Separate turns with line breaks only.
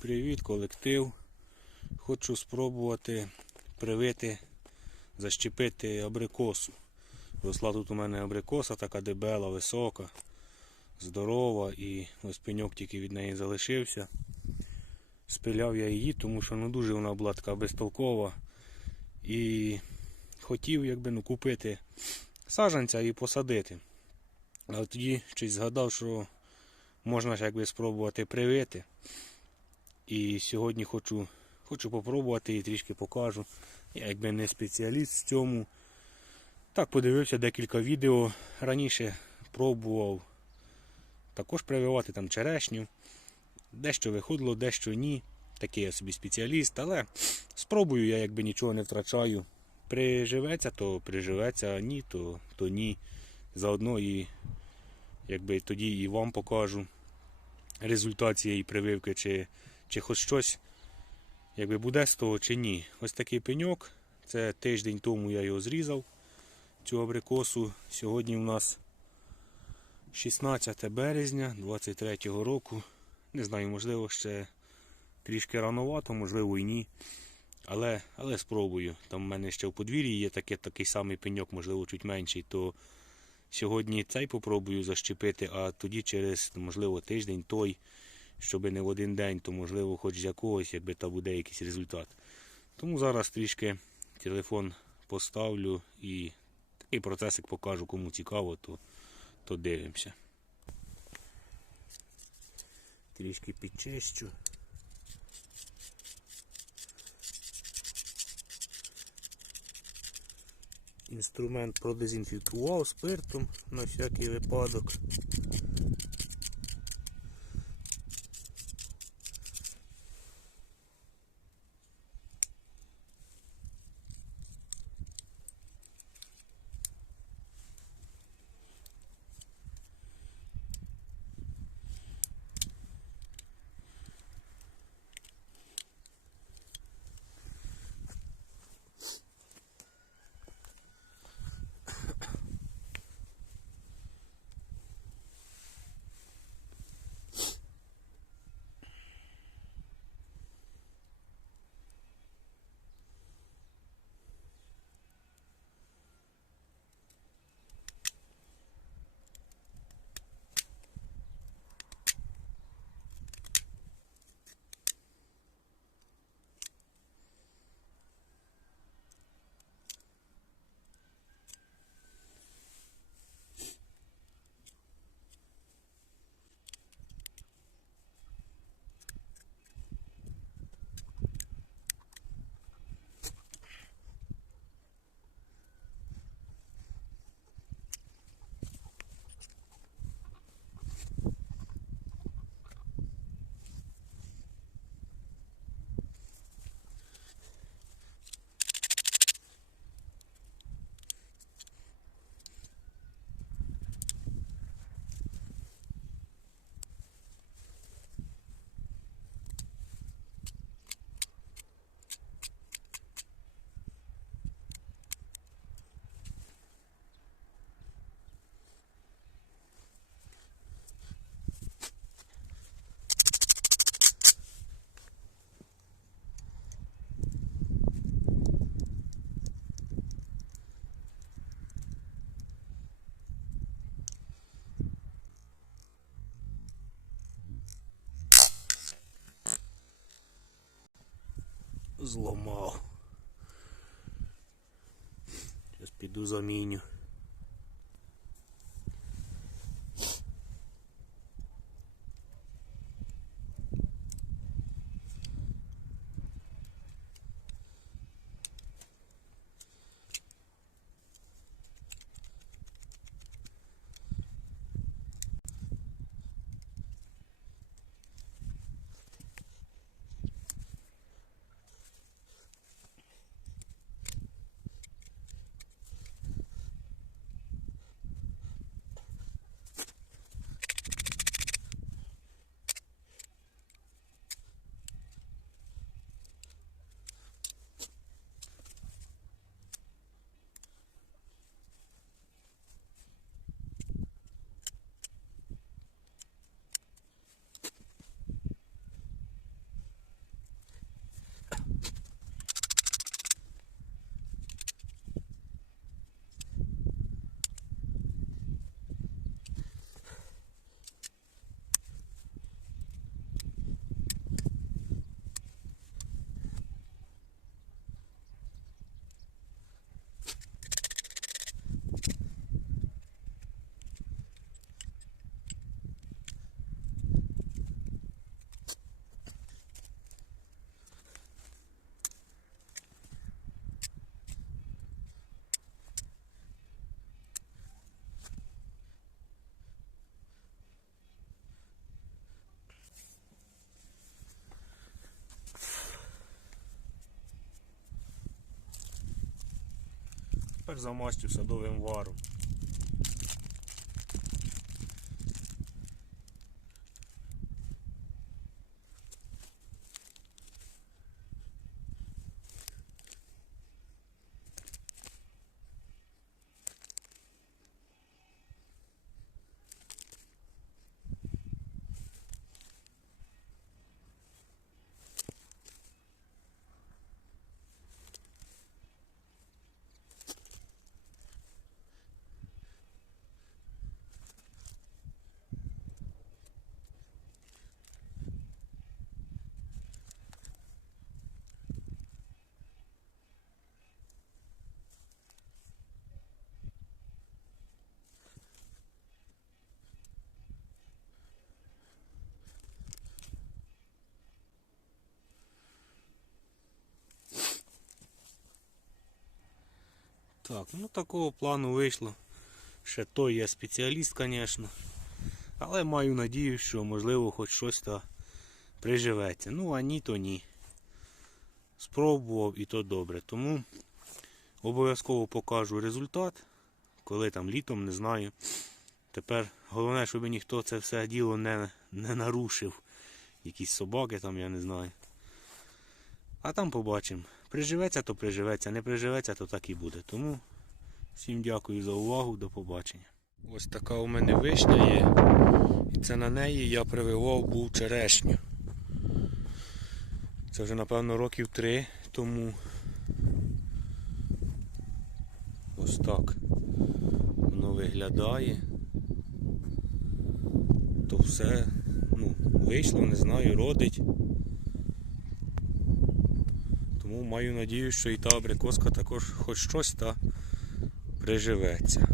Привіт, колектив. Хочу спробувати привити, защепити абрикосу. Росла тут у мене абрикоса, така дебела, висока, здорова і ось пеньок тільки від неї залишився. Спиляв я її, тому що ну, дуже вона була така безтолкова. І хотів якби, ну, купити саджанця і посадити. А тоді щось згадав, що можна якби спробувати привити. І сьогодні хочу, хочу попробувати і трішки покажу. Я якби не спеціаліст в цьому. Так, подивився декілька відео. Раніше пробував також прививати там черешню. Дещо виходило, дещо ні. Такий я собі спеціаліст, але спробую, я якби нічого не втрачаю. Приживеться, то приживеться, а ні, то, то ні. Заодно і якби тоді і вам покажу результат цієї прививки, чи, чи хоч щось якби буде з того чи ні. Ось такий пеньок. Це тиждень тому я його зрізав, цю абрикосу. Сьогодні у нас 16 березня 23 року. Не знаю, можливо, ще трішки рановато, можливо і ні. Але, але спробую. Там в мене ще в подвір'ї є таке, такий самий пеньок, можливо, чуть менший, то сьогодні цей попробую защепити, а тоді через, можливо, тиждень той, щоб не в один день, то можливо хоч з якогось, якби та буде якийсь результат. Тому зараз трішки телефон поставлю і такий процесик покажу, кому цікаво, то, то дивимося. Трішки підчищу. Інструмент продезінфікував спиртом на всякий випадок. Зламав. Зараз піду заміню. Тепер замастю садовим варом. Так, ну такого плану вийшло. Ще той я спеціаліст, звісно. Але маю надію, що можливо хоч щось та приживеться. Ну, а ні, то ні. Спробував і то добре. Тому обов'язково покажу результат. Коли там літом, не знаю. Тепер головне, щоб ніхто це все діло не, не нарушив. Якісь собаки там, я не знаю. А там побачимо. Приживеться, то приживеться, не приживеться, то так і буде. Тому всім дякую за увагу, до побачення. Ось така у мене вишня є. І це на неї я прививав був черешню. Це вже напевно років три тому. Ось так воно виглядає. То все ну, вийшло, не знаю, родить. Тому маю надію, що і та абрикоска також хоч щось та приживеться.